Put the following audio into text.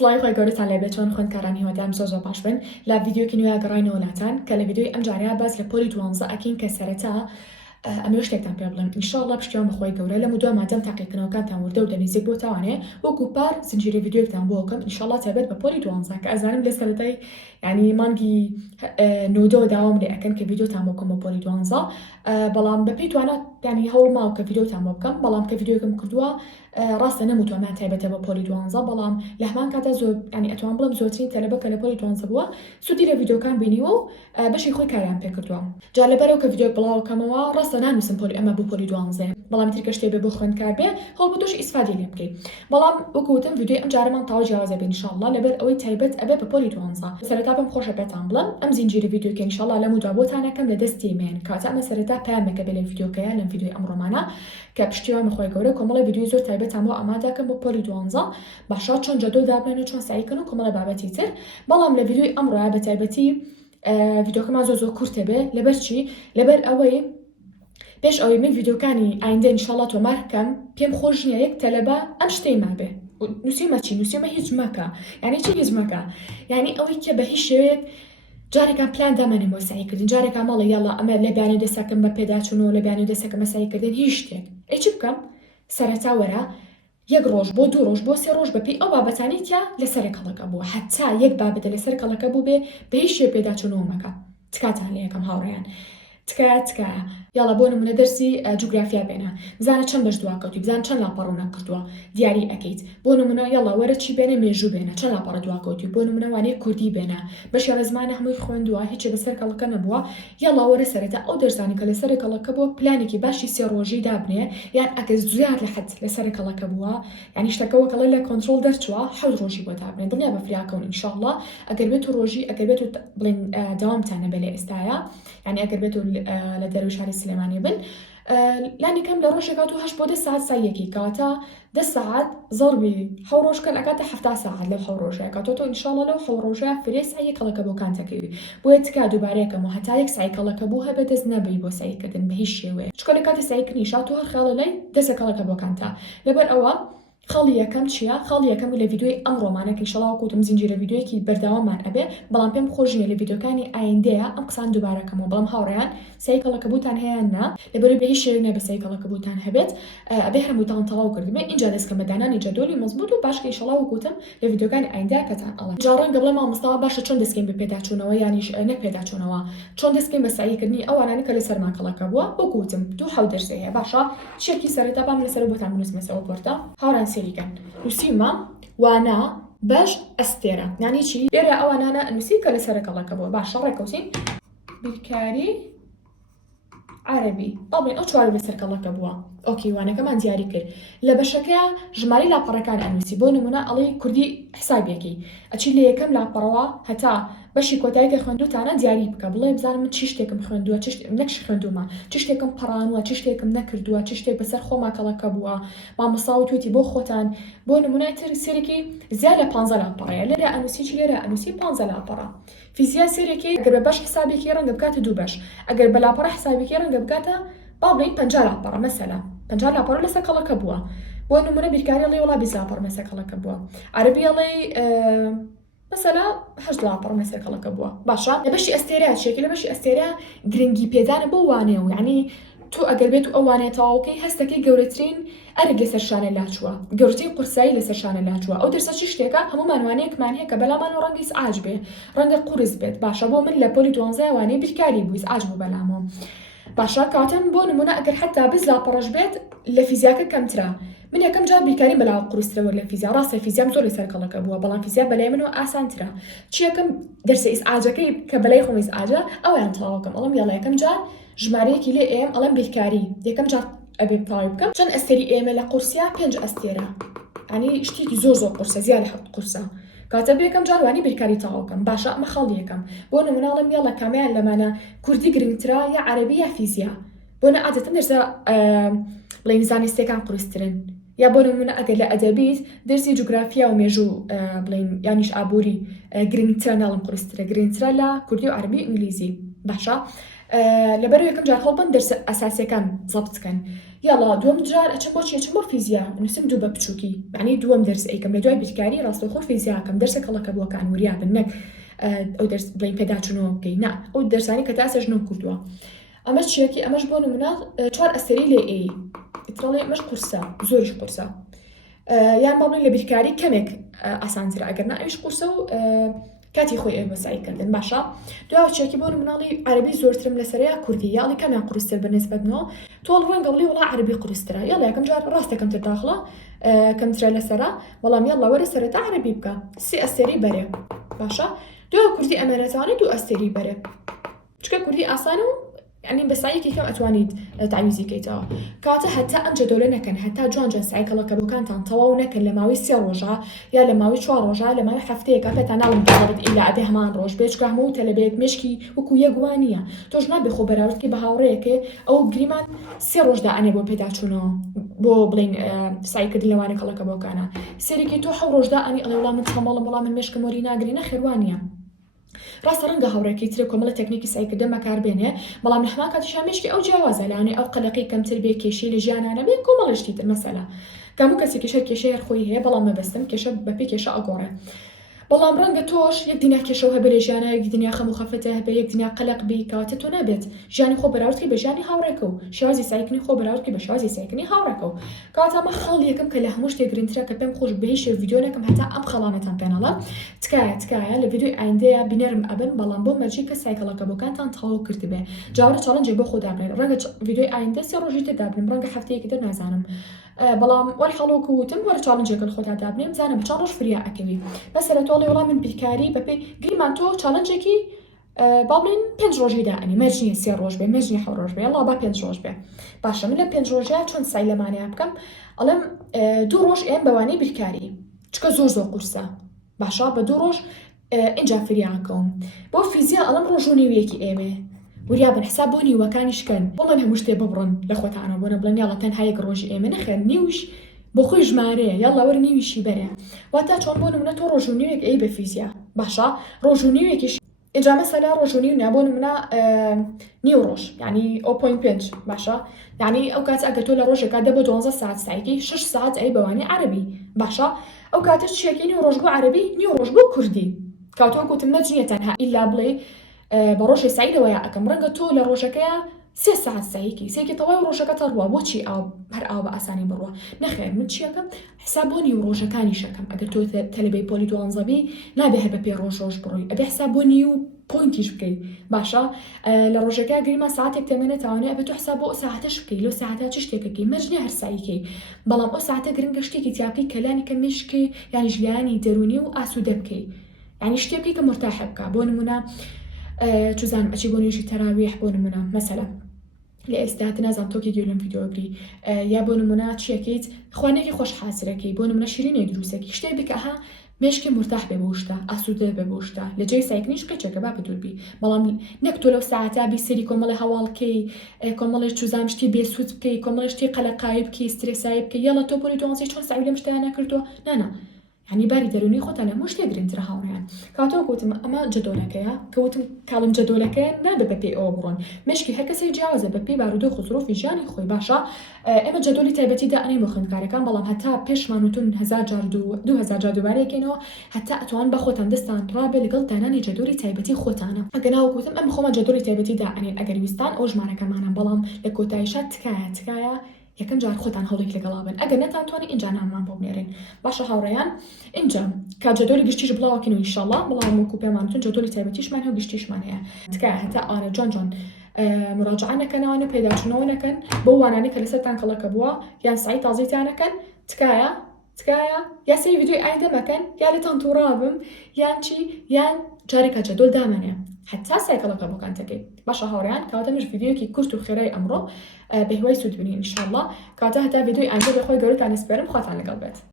سڵای خۆی گەورەتان لێبێت چۆن خوێندکاران هیوادارم زۆر باش بن لە ڤیدیۆکی نوێ گەڕاینەوە لاتان کە لە ڤیدیۆی ئەم جارەیە باس لە پۆلی 12 ئەکەین کە سەرەتا ئەمە شتێکتان پێ بڵێم ئینشاءڵڵا پشتیوان بەخۆی گەورە لەم دووە مادەم تاقیکردنەوەکانتان وردە و دەنویسێت بۆ تاوانێ وەکو پار زنجیرە ڤیدیۆکتان بۆ بکەم ئینشاءڵڵا تایبەت بە پۆلی 12 کە ئەزانم لە سەرەتای ینی مانگی نۆدەوە داوام لێ ئەەکەن کە ڤیدیۆتان بۆ بکەم بۆ پۆلی 12 بەڵام بەپێی توانات ینی هەوڵ ماوە کە ڤیدیۆتان بۆ بکەم بەڵام کە ڤیدیۆکەم کردووە ڕاستە نەموتوانان تایبەتە بە پۆلی 12 بەڵام لە هەمان کاتە زۆر ینی ئەتوان بڵم زۆرترین تەلەبە کە لە پۆلی 12 بووە سوودی لە ڤیدیۆکان بینیوە و بەشی خۆی کاریان پێ کردووە جا لەبەرەوە کە ڤیدیۆ بڵاوکەمەوە ڕاستە نانووسم پۆلی ئەمە بوو پۆلی 12 بەڵام ترکە شتێ بێ بۆ خوێندکار بێ هەڵ بۆ توش ئیسفادی لێ بکەیت بەڵام وەکوتم ڤیدیۆی ئەم جارەمان تاوا جیاوازە بێ ئینشاءڵڵا لەبەر ئەوەی تایبەت ئەبێ بە پۆلی 12 سەرەتا بەم خۆشە پێتان بڵێم ئەم زنجیرە ڤیدیۆکە ئینشاءڵڵا لەم دودا بۆتان ئەەکەم لە دەستی مێن کاتە ئەمە سەرەتا پامێکە بێ لە ڤیدیۆکەیە لەم ڤیدیۆی ئەمڕۆمانە کە پشتیوان بەخۆی گەورە کۆمەڵی ڤیدیۆی زۆر تایبەتان بۆ ئامادەکەم بۆ پۆلی 12 باشا چۆن جەدۆ دابنێن و چۆن سعیکەن و کۆمەڵە بابەتی تر بەڵام لە ڤیدیۆی ئەمڕۆیە بە تایبەتی ڤیدیۆکەمان زۆر کورتە بێ لەبەر چی لەبەر ئەوەی پێش ئەوەی من ڤیدیۆکانی ئایندە ئینشاءڵڵا تۆمار بکەم پێم خۆش نییە یەک تەلەبە ئەم شتەی مابێ نووسیمە چی نووسیمە هیچ مەکە یعنی چی هیچ مەکە یعنی ئەوەی کە بە هیچ شێوەیەک جارێکان پلان دامانێ بۆ سعیکردن جارێکان ماڵە یاڵا ئەمە لە بیانێ دەسەکەم بە پێداچوونەوە لە بیانێ دەسەکەم بە سعیکردن هیچ شتێک چ بکەم سەرەتا وەرە یەک ڕۆژ بۆ دوو ڕۆژ بۆ سێ ڕۆژ بەپێی ئەو بابەتانی تیا لەسەر کەڵەکە بووە حتا یەک بابەتە لەسەر کەڵەکە بوو بێ بە هیچ شێ پێداچوونەوە مەکە تکاتان لە یەکەم هاوڕێیان تکایە یاڵا بۆ نمونە دەرسی جوگرافیا بێنە بزانە چەند بەش دواکەوتی بزان چەند لاپەڕوونە کردووە دیاری ئەەکەیت بۆ نمونە یاڵا وەرە چی بێنە مێژوو بێنە چەند لاپەڕە دواکەوتی بۆ نمونە وانەیە کوردی بێنە بەشی ڕێزمانە هەمووی خوێندووە هیچ بەسەر کەڵەکە نەبووە یاڵا وەرە سەرەتا ئەو دەرزانی کە لەسەر کەڵەکە بووە پلانێکی باشی سێ ڕۆژی دابنێ یان ئەگە زیاد لە حەد لەسەر کەڵەکە بووە یعنی شتەکەەوە کەڵە لە کۆنترۆل دەرچووە حەوت ڕۆژی بۆ دابنێ دڵنیا بە فریاکەون ئینشاءڵڵا ئەگەر بێت و ڕۆژی ئەگەر بێت و بڵێن داوامتانە بە لە ئێستاە یعنی ئەگەر بێت و لە دەروی شاری سلێمانی بن لانی کەم لە ڕۆژێکات و هەش بۆ 10 ساعت سایەکی کاتە 10 ساعت زەڵبی حەو ڕۆژکە لەکاتە 7 ساعت لەو حەو ڕۆژەیە کاتۆ ئینشاءڵڵا لەو حەو ڕۆژەیە فرێ سایە کەڵەکە بۆکان تەکەوی بۆیە تکا دووبارەیەکەم و هەتا یەک سای کەڵەکە بوو هەبێت دەست نەبی بۆ سایکردن بە هیچ شێوەیە چکە لە کاتی سایکردنی شات و هەر خەڵە لای دەستە کەڵەکە بۆکانتە لەبەر ئەوە خەڵی یەکەم چییە؟ خەڵی یەکەم لە ڤیدیۆی ئەم ڕۆمانەکە ئینشاءڵڵا وەکوتم زنجیرە ڤیدیۆیەکی بەردەوامان ئەبێ بەڵام پێم خۆش نییە لە ڤیدیۆکانی ئایندەیە ئەم قسان دووبارەکەمەوە بەڵام هاوڕێیان سەی کەڵەکە بووتان هەیە نا لەبەر بە هیچ شێوەیەک بە سەی کەڵەکە بووتان هەبێت ئەبێ هەمووتان تەواو کردبێ اینجا دەستکە بەدانانی جەدۆلی مەزبوط و باشکە ئینشاءڵڵا وەکوتم لە ڤیدیۆکانی ئایندەیە کەتان ئەڵێم جا ڕەنگە بڵێم مامۆستاوا باشە چۆن دەستکەین بە پێداچوونەوە یانیش نەک پێداچوونەوە چۆن دەستکەین بە ساییکردنی ئەوانانە کە لەسەرمان کەڵەکە بووە وەکوتم دوو حەوت دەرسێ هەیە باشە چێکی سەرەتا بام لەسەر بۆتان بنووسمەوە پۆرتە هاوران سێریکەن نووسیمە وانە بەش ئەستێرە نانی چی ئێرە ئەوانانە نووسی کە لەسەر کەڵەکە بووە باشە ڕێکەوتین بیرکاری عربی ئەڵێن ئەو چوار لەسەر کەڵەکە بووە ئۆکی وانەکەمان دیاری کرد لە بەشەکەیە ژماری لاپەڕەکان ئەنووسی بۆ نمونە ئەڵێ کوردی حسابێکی ئەچی لە یەکەم لاپەڕەوە هەتا بەشی کۆتاییکە خوێندوتانە دیاری بکە بڵێ بزانم من چی شتێکم خوێندووە نەکش خوێندومە چ شتێکم پەڕانووە چ شتێکم نەکردووە چ شتێک بەسەر خۆما کەڵەکە بووە مامۆستا توێتی بۆ خۆتان بۆ نمونای تر سێرێکی زیاد لە 15 لاپەڕەیە لێرە ئەنووسی چی لێرە ئەنووسی 15 لاپەڕە فیزیا سێرێکی ئەگەر بە بەش حسابێکی ڕەنگە بکاتە دوو بەش ئەگەر بە لاپەڕە حسابێکی ڕەنگە بکاتە با بڵین 50 لاپەڕە مەسەلا 50 لاپەڕە لەسەر کەڵەکە بووە بۆ نمونە بیرکاری ئەڵێ وڵا 20 لاپەڕ لەسەر کەڵەکە بووە عەربی ئەڵێ مثلا 8 لاپەڕ لەسەر کەڵەکە بووە باشە لە بەشی ئەستێرە چێکی لە بەشی ئەستێرە گرنگی پێدانە بۆ وانەیە و یعنی تو ئەگەر بێت و ئەو وانەیە تەواوکەی هەستەکەی گەورەترین ئەرگ لەسەر شانە لاچووە گەورەترین قورسایی لەسەر شانە لاچووە ئەو دەرسە چی شتێکە هەمومان وانەیەکمان هەیە کە بەلامان و ڕەنگی ئیسعاج بێ ڕەنگە قورس بێت باشە بۆ من لە پۆلی 12 وانەی بیرکاری بوو ئیسعاج بوو بەلامەوە باشە کاتەم بۆ نمونە ئەگەر حتا 20 لاپەڕەش بێت لە فیزیاکە کەمترە من یەکەم جار بیرکاری بەلاوە قورسترەوە لە فیزیا ڕاستە فیزیام زۆر لەسەر کەڵەکە بووە بەڵام فیزیا بەلای منەوە ئاسانترە چی یەکەم دەرسە ئیسعاجەکەی کە بەلای خۆم ئیسعاجە ئەویان تەواوکەم ئەڵێم یاڵا یەکەم جار ژمارەیەکی لێ ئێم ئەڵێم بیرکاری یەکەم جار ئەبێ تەواوی بکەم چەند ئەستێری ئێمە لە قورسیا 5 ئەستێرە ینی شتێکی زۆر قورسە زیاد لە 7 قورسە کاتە بێکم جاروانی بیرکاری تەواوکەم باشە ئەمە خەڵ یەکەم بۆ نمونەڵم یاڵا کامیان لەمانە کوردی گرنگترا یا عەربی یا فیزیا بۆ نەعادەتەن دەرسە بڵێن زانستیەکان قورسترن یا بۆ نمونە ئەگەر لە ئەدەبیت دەرسی جوگرافیا و مێژوو بڵێن یانیش ئابووری گرنگترە ناڵم قورسترە گرنگترە لە کوردی و عەربی و ئینگلیزی باشە لەبەر یەکەم جار هەڵبن دەرس ئەساسیەکان زەبت بکەن یاڵا دووەم جار ئەچم بۆ چێچم بۆ فیزیا نووسم دوو بە بچووکی معنی دووەم دەرس ئەیکەم لە دوای بیرکاری ڕاستەوخۆ فیزیاکەم دەرسە کەڵەکە بۆکان وریا بن نەک ئەو دەرس بڵین پێداچوونەوە بکەین نا ئەو دەرسانی کە تاسەژ نۆ کردووە ئەمە چیەکی ئەمەش بۆ نمونە 4 ئەسەری لێ ئێ ئیترڵێ ئەمەش قورسە زۆریش قورسە یان بەڵێن لە بیرکاری کەمێک ئاسانترە ئەگەرنا ئەویش قورسە و کاتی خۆی ئێمەساییکردن باشە دوای چێکی بۆ مناڵی عەربی زۆرترم لەسەرەیە کوردی یاڵی کەمیان قورستر بەنسبەتنەوە تۆڵ ڕەنگە بڵێ وڵا عەربی قورسترە یاڵا یەکەم جار ڕاستەکەم تر داخڵە کەمترە لەسەرە بەڵام یاڵا وەرە سەرەتا عەربی بکە 3 ئەستێری بەرێ باشە دوای کوردی ئەمانەتوانێت 2 ئەستێری بەرێ چکە کوردی ئاسانە و يعني بەساییەکی کەم ئەتوانیت تعویزی کەیتەوە کاتە هەتا ئەم جەدۆلە نەکەن هەتا جوانجان سایکەڵەکە بۆکانتان تەواو نەکەن لە ماوەی 3 ڕۆژە یا لە ماوەی 4 ڕۆژە لە ماوەی هەفتەیەکە پێتان ناڵم بڵێت ئیلا ئەبێ هەمان ڕۆژ بێچکە هەموو تەلەبێت مشکی وەکو یەکوانیە تۆش نابێ خۆ بەراوردکە بە هاوڕەیەکێ ئەو گریمان 3 ڕۆژدا ئەنێ بۆ پێداچوونەوە بۆ بڵین سایکردن لەوانە کەڵەکە بۆکانە سێرێکی تۆ 7 ڕۆژدا ئەنی ئەڵێ وڵام من تەمەڵم وڵام من مشکم وەری ناگرینە خێوانیە ڕاستە ڕەنگە هاوڕێکی ترێ کۆمەڵە تەکنیکی سایکردن بەکاربێنێ بەڵام لە هەمان کاتیشا مشکی ئەو جیاوازە لەوانەیە ئەو قەلەقی کەمتر بێ کێشەی لە ژیانانە بێ کۆمەڵشتی تر مەسەلە هەموو کەسێکی کێشە کێشەی هەرخۆی هەیە بەڵام مەبەستم کێشە بەپێ کێشە ئەگۆڕێ بەڵام ڕەنگە تۆش یەک دنیا کێشەوە هەبێ لە ژیانە یەک دنیا خەم و خەفەتە هەبێ یەک دنیا قەلەق بی کەواتە تۆ نابێت ژیانی خۆ بەراوردکەی بە ژیانی هاوڕێکە و شێوازی سایکردنی خۆ بەراوردکەی بە شێوازی سایکردنی هاوڕێکە و کەواتە ئەمە خەڵ یەکەم کە لە هەموو شتێک گرنگترە کە پێم خۆش بەهێش ڤیدیۆ نەکەم هەتا ئەم خەڵانەتان پێناڵە تکایە لە ڤیدیۆی ئایندەیە بینەرم ئەبن بەڵام بۆ مەرجی کە سایکڵەکە بۆکانتان تەواو کردبێ جاوەرە چاڵنجێک بۆ خۆدا بڵێن ڕەنگە ڤیدیۆی ئایندە 3 ڕۆژی تر دابنم ڕەنگە هەفتەیەکی تر نازانم بەڵام وەری خەڵۆکە وتم وەرە چاڵنجێکە لە خۆتا دابنێم بزانە بە 4 ڕۆژ فریا ئەکەوی بەسە لە تۆڵی وەڵام من بیرکاری بەپێی گریمان تۆ چاڵنجێکی با بڵێن 5 ڕۆژی دائنی مەرج نییە 3 ڕۆژ بێ مەرج نییە 7 ڕۆژ بێ وەڵا با 5 ڕۆژ بێ باشە من لە 5 ڕۆژەیە چۆن سای لەمانەیە بکەم ئەڵێم 2 ڕۆژ ئێم بەوانەی بیرکاری چکە زۆر قورسە باشە بە 2 ڕۆژ ئینجا فریاکەم بۆ فیزیا ئەڵەم ڕۆژ و نیوەیەکی ئێمێ وریا بن حساب بۆ نیوەکانیشکەن بڵێن هەموو شتێ ببڕن لە خۆتانە بۆنە بڵێن یاڵە تەنها یەک ڕۆژی ئێمە نەخێن نیوش بۆ خۆی ژمارەیە یاڵا وەرە نیویشی بەرێ واتە چۆن بۆ نمونە تۆ ڕۆژ و نیوەیەک ئەی بە فیزیا باشە ڕۆژ و نیوەیەکیش اینجا مەسەلا ڕۆژ و نیو نابۆ نمونە نیو ڕۆژ یعنی 0.5 باشە یعنی ئەو کات ئەگە تۆ لە ڕۆژێکا دە بۆ 12 ساعت سایکی 6 ساعت ئەی بەوانی عەربی باشە ئەو کاتە چیەکی نیو ڕۆژ بۆ عەربی نیو ڕۆژ بۆ کوردی کاتۆ گوتم مەجنیە تەنها ئیلا بڵێ بە ڕۆژی سایدەوەیە ئەەکەم ڕەنگە تۆ لە ڕۆژەکەیە 3 ساعت سایکی سێکی تەواوی ڕۆژەکەتە ڕوە بۆچی ئاو هەر ئاو بە ئاسانی بڕوە نەخێر من چیەکەم حسابۆنی و ڕۆژەکانی شەکەم ئەگەر تۆ تەلەبەی پۆلی دوانزەبی نابێ هەر بە پێ ڕۆژ بڕۆی ئەبێ حسابۆنی و پۆینتیش بکەیت باشە لە ڕۆژەکە گریمە ساعتێک تێمەنێتوانێت ئەبێت تۆ حساب بۆ ساعتەش بکەیت لەو ساعتە چ شتێکەکەی مەرجنی هەر سایکەی بەڵام ئەو ساعتە گرنگە شتێکی تیاپی کەلانی کە مشکی یانی ژیانی دەرونی و ئاسوودە بکەیت یعنی شتێکی کە مرتاح بکە بۆ نمونە چزان ئەچی بۆ نوێژی تەراویح بۆ نمونە مەسەلە لە ئێستاات نازان تۆکی گەور لەم ڤیدیۆگری یا بۆ نمونە چیەکەیت خوانێکی خۆش حاسرەکەی بۆ نمونە شیرینێک دروستێکی شتێک بکەها مشکی مرتاح بێ بۆ شتە ئاسوودە بێ بۆ شتە لە جێی سایکنیش قەچەکە با بەدوربی بەڵام نەک تۆ لەو ساعتە بیسەری کۆمەڵی هەواڵکەی کۆمەڵی چوزام شتی بێسوود بکەی کۆمەڵی شتی قەلەقایی بکەی سترێسایی بکەی یاڵە تۆ پۆلی دوانزەی چۆن ساوی لەم شتیان نەکردووە نانە يعني باری دەرونی خۆتان لە هەموو شتێک گرنگترە هاوڕێیان کاتۆ گوتم ئەمە جەدۆلەکەیە کەوتم کاڵم جەدۆلەکەیە نابێ بەپێی ئەوە بڕۆن مشکی هەر کەسێک جیاوازە بەپێی بارودۆ خزرۆفی ژیانی خۆی باشە ئێمە جەدۆلی تایبەتیدا ئەنێ بۆ خوێندکارەکان بەڵام هەتا پێشمانوتون 2000 جار دووبارەیەکەینەوە هەتا ئەتوان بە خۆتان دەستان ڕابێ لەگەڵ دانانی جەدۆلی تایبەتی خۆتانە ئەگەر ناوەکوتم ئەم خۆمە جەدۆلی تایبەتیدا ئەنێن ئەگەر ویستان ئەو ژمارەکەمانە بەڵام لە کۆتاییشە تکایە یەکەم جار خۆتان هەڵێک لەگەڵا بن ئەگەر نەتانتوانی اینجا ناممان بۆ بنێرن باشە هاوڕێیان اینجا کا جەدۆلی گشتیش بڵاوکەین و ئینشاڵڵا بەڵام وەکو پێمانتون جەدۆلی تایبەتیشمان هەیە و گشتیشمان هەیە تکایە هەتا ئانە جۆن مراجعە نەکەنەوە پێداچوونەوە نەکەن بۆ وانانی کە لەسەرتان کەڵەکە بووە یان سعی تازیتان نەکەن تکایە یا سەی ڤیدیۆی ئایندە مەکەن یا لەتان تووڕابم یان چی یان جارێکە جەدۆل دامەنێ حتا سایکڵەکە بۆکان تەکەیت باشە هاوڕێیان کاتە مش ڤیدیۆکی کورت و خێرای ئەمڕۆ بەهوای سوود بنین ئینشاءڵڵا کاتە هەتا ڤیدیۆی ئایندە بەخۆی گەورەتان ئەسپێرم خواتان لەگەڵ بێت